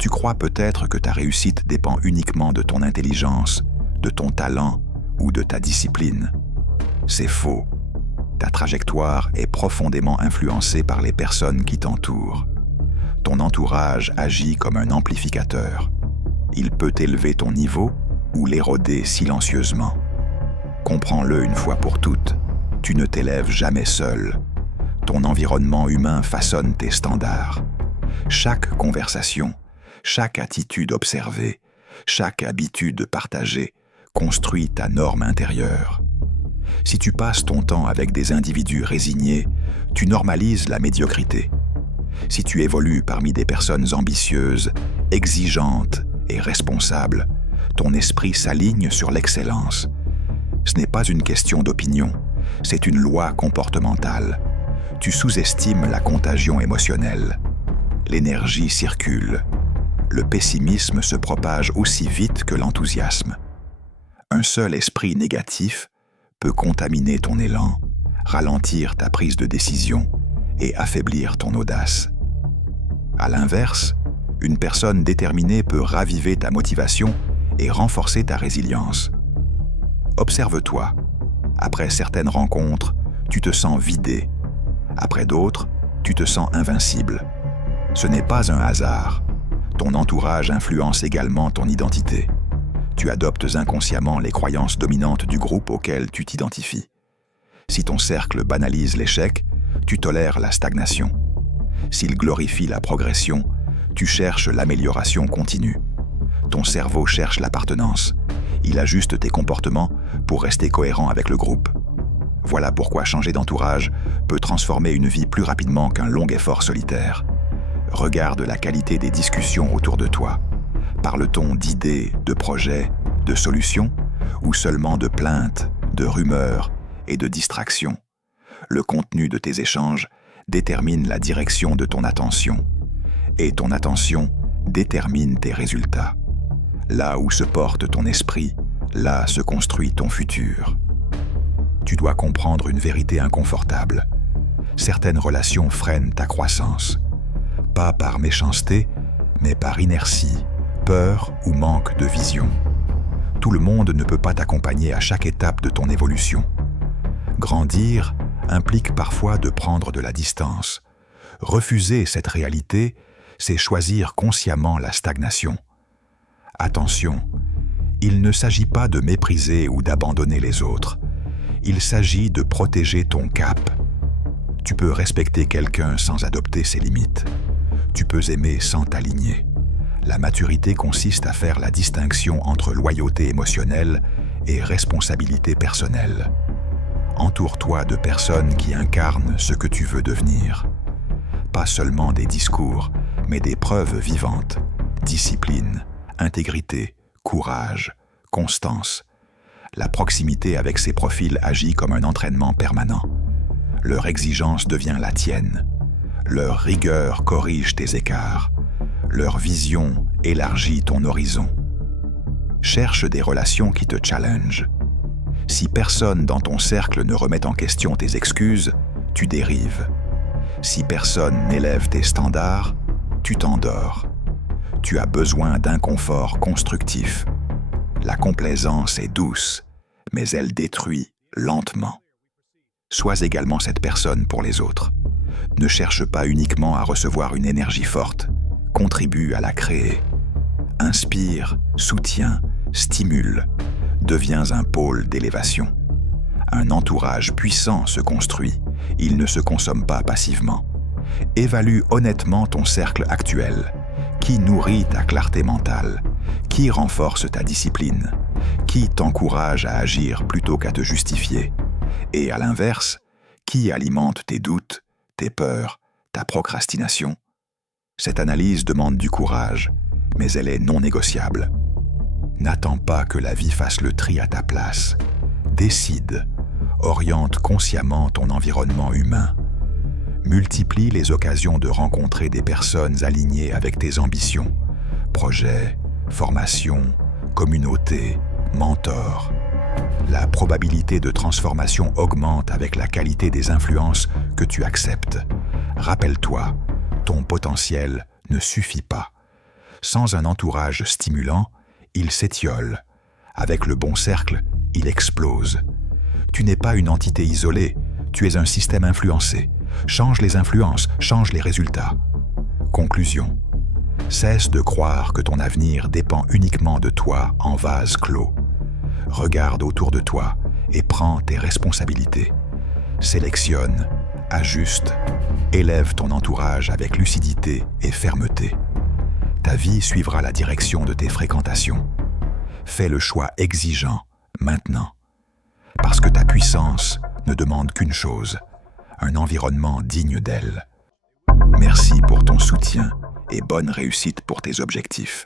Tu crois peut-être que ta réussite dépend uniquement de ton intelligence, de ton talent ou de ta discipline. C'est faux. Ta trajectoire est profondément influencée par les personnes qui t'entourent. Ton entourage agit comme un amplificateur. Il peut élever ton niveau ou l'éroder silencieusement. Comprends-le une fois pour toutes, tu ne t'élèves jamais seul. Ton environnement humain façonne tes standards. Chaque conversation, chaque attitude observée, chaque habitude partagée construit ta norme intérieure. Si tu passes ton temps avec des individus résignés, tu normalises la médiocrité. Si tu évolues parmi des personnes ambitieuses, exigeantes et responsables, ton esprit s'aligne sur l'excellence. Ce n'est pas une question d'opinion, c'est une loi comportementale. Tu sous-estimes la contagion émotionnelle. L'énergie circule. Le pessimisme se propage aussi vite que l'enthousiasme. Un seul esprit négatif peut contaminer ton élan, ralentir ta prise de décision et affaiblir ton audace. À l'inverse, une personne déterminée peut raviver ta motivation et renforcer ta résilience. Observe-toi. Après certaines rencontres, tu te sens vidé. Après d'autres, tu te sens invincible. Ce n'est pas un hasard. Ton entourage influence également ton identité. Tu adoptes inconsciemment les croyances dominantes du groupe auquel tu t'identifies. Si ton cercle banalise l'échec, tu tolères la stagnation. S'il glorifie la progression, tu cherches l'amélioration continue. Ton cerveau cherche l'appartenance. Il ajuste tes comportements pour rester cohérent avec le groupe. Voilà pourquoi changer d'entourage peut transformer une vie plus rapidement qu'un long effort solitaire. Regarde la qualité des discussions autour de toi. Parle-t-on d'idées, de projets, de solutions, ou seulement de plaintes, de rumeurs et de distractions? Le contenu de tes échanges détermine la direction de ton attention, et ton attention détermine tes résultats. Là où se porte ton esprit, là se construit ton futur. Tu dois comprendre une vérité inconfortable. Certaines relations freinent ta croissance. Pas par méchanceté, mais par inertie, peur ou manque de vision. Tout le monde ne peut pas t'accompagner à chaque étape de ton évolution. Grandir implique parfois de prendre de la distance. Refuser cette réalité, c'est choisir consciemment la stagnation. Attention, il ne s'agit pas de mépriser ou d'abandonner les autres. Il s'agit de protéger ton cap. Tu peux respecter quelqu'un sans adopter ses limites. Tu peux aimer sans t'aligner. La maturité consiste à faire la distinction entre loyauté émotionnelle et responsabilité personnelle. Entoure-toi de personnes qui incarnent ce que tu veux devenir. Pas seulement des discours, mais des preuves vivantes. Discipline, intégrité, courage, constance. La proximité avec ces profils agit comme un entraînement permanent. Leur exigence devient la tienne. Leur rigueur corrige tes écarts. Leur vision élargit ton horizon. Cherche des relations qui te challengent. Si personne dans ton cercle ne remet en question tes excuses, tu dérives. Si personne n'élève tes standards, tu t'endors. Tu as besoin d'inconfort constructif. La complaisance est douce, mais elle détruit lentement. Sois également cette personne pour les autres. Ne cherche pas uniquement à recevoir une énergie forte. Contribue à la créer. Inspire, soutiens, stimule. Deviens un pôle d'élévation. Un entourage puissant se construit. Il ne se consomme pas passivement. Évalue honnêtement ton cercle actuel. Qui nourrit ta clarté mentale? Qui renforce ta discipline? Qui t'encourage à agir plutôt qu'à te justifier? Et à l'inverse, qui alimente tes doutes, tes peurs, ta procrastination? Cette analyse demande du courage, mais elle est non négociable. N'attends pas que la vie fasse le tri à ta place. Décide, oriente consciemment ton environnement humain. Multiplie les occasions de rencontrer des personnes alignées avec tes ambitions. Projets, formations, communautés, mentors. La probabilité de transformation augmente avec la qualité des influences que tu acceptes. Rappelle-toi, ton potentiel ne suffit pas. Sans un entourage stimulant, il s'étiole. Avec le bon cercle, il explose. Tu n'es pas une entité isolée, tu es un système influencé. Change les influences, change les résultats. Conclusion. Cesse de croire que ton avenir dépend uniquement de toi en vase clos. Regarde autour de toi et prends tes responsabilités. Sélectionne, ajuste, élève ton entourage avec lucidité et fermeté. Ta vie suivra la direction de tes fréquentations. Fais le choix exigeant, maintenant. Parce que ta puissance ne demande qu'une chose, un environnement digne d'elle. Merci pour ton soutien et bonne réussite pour tes objectifs.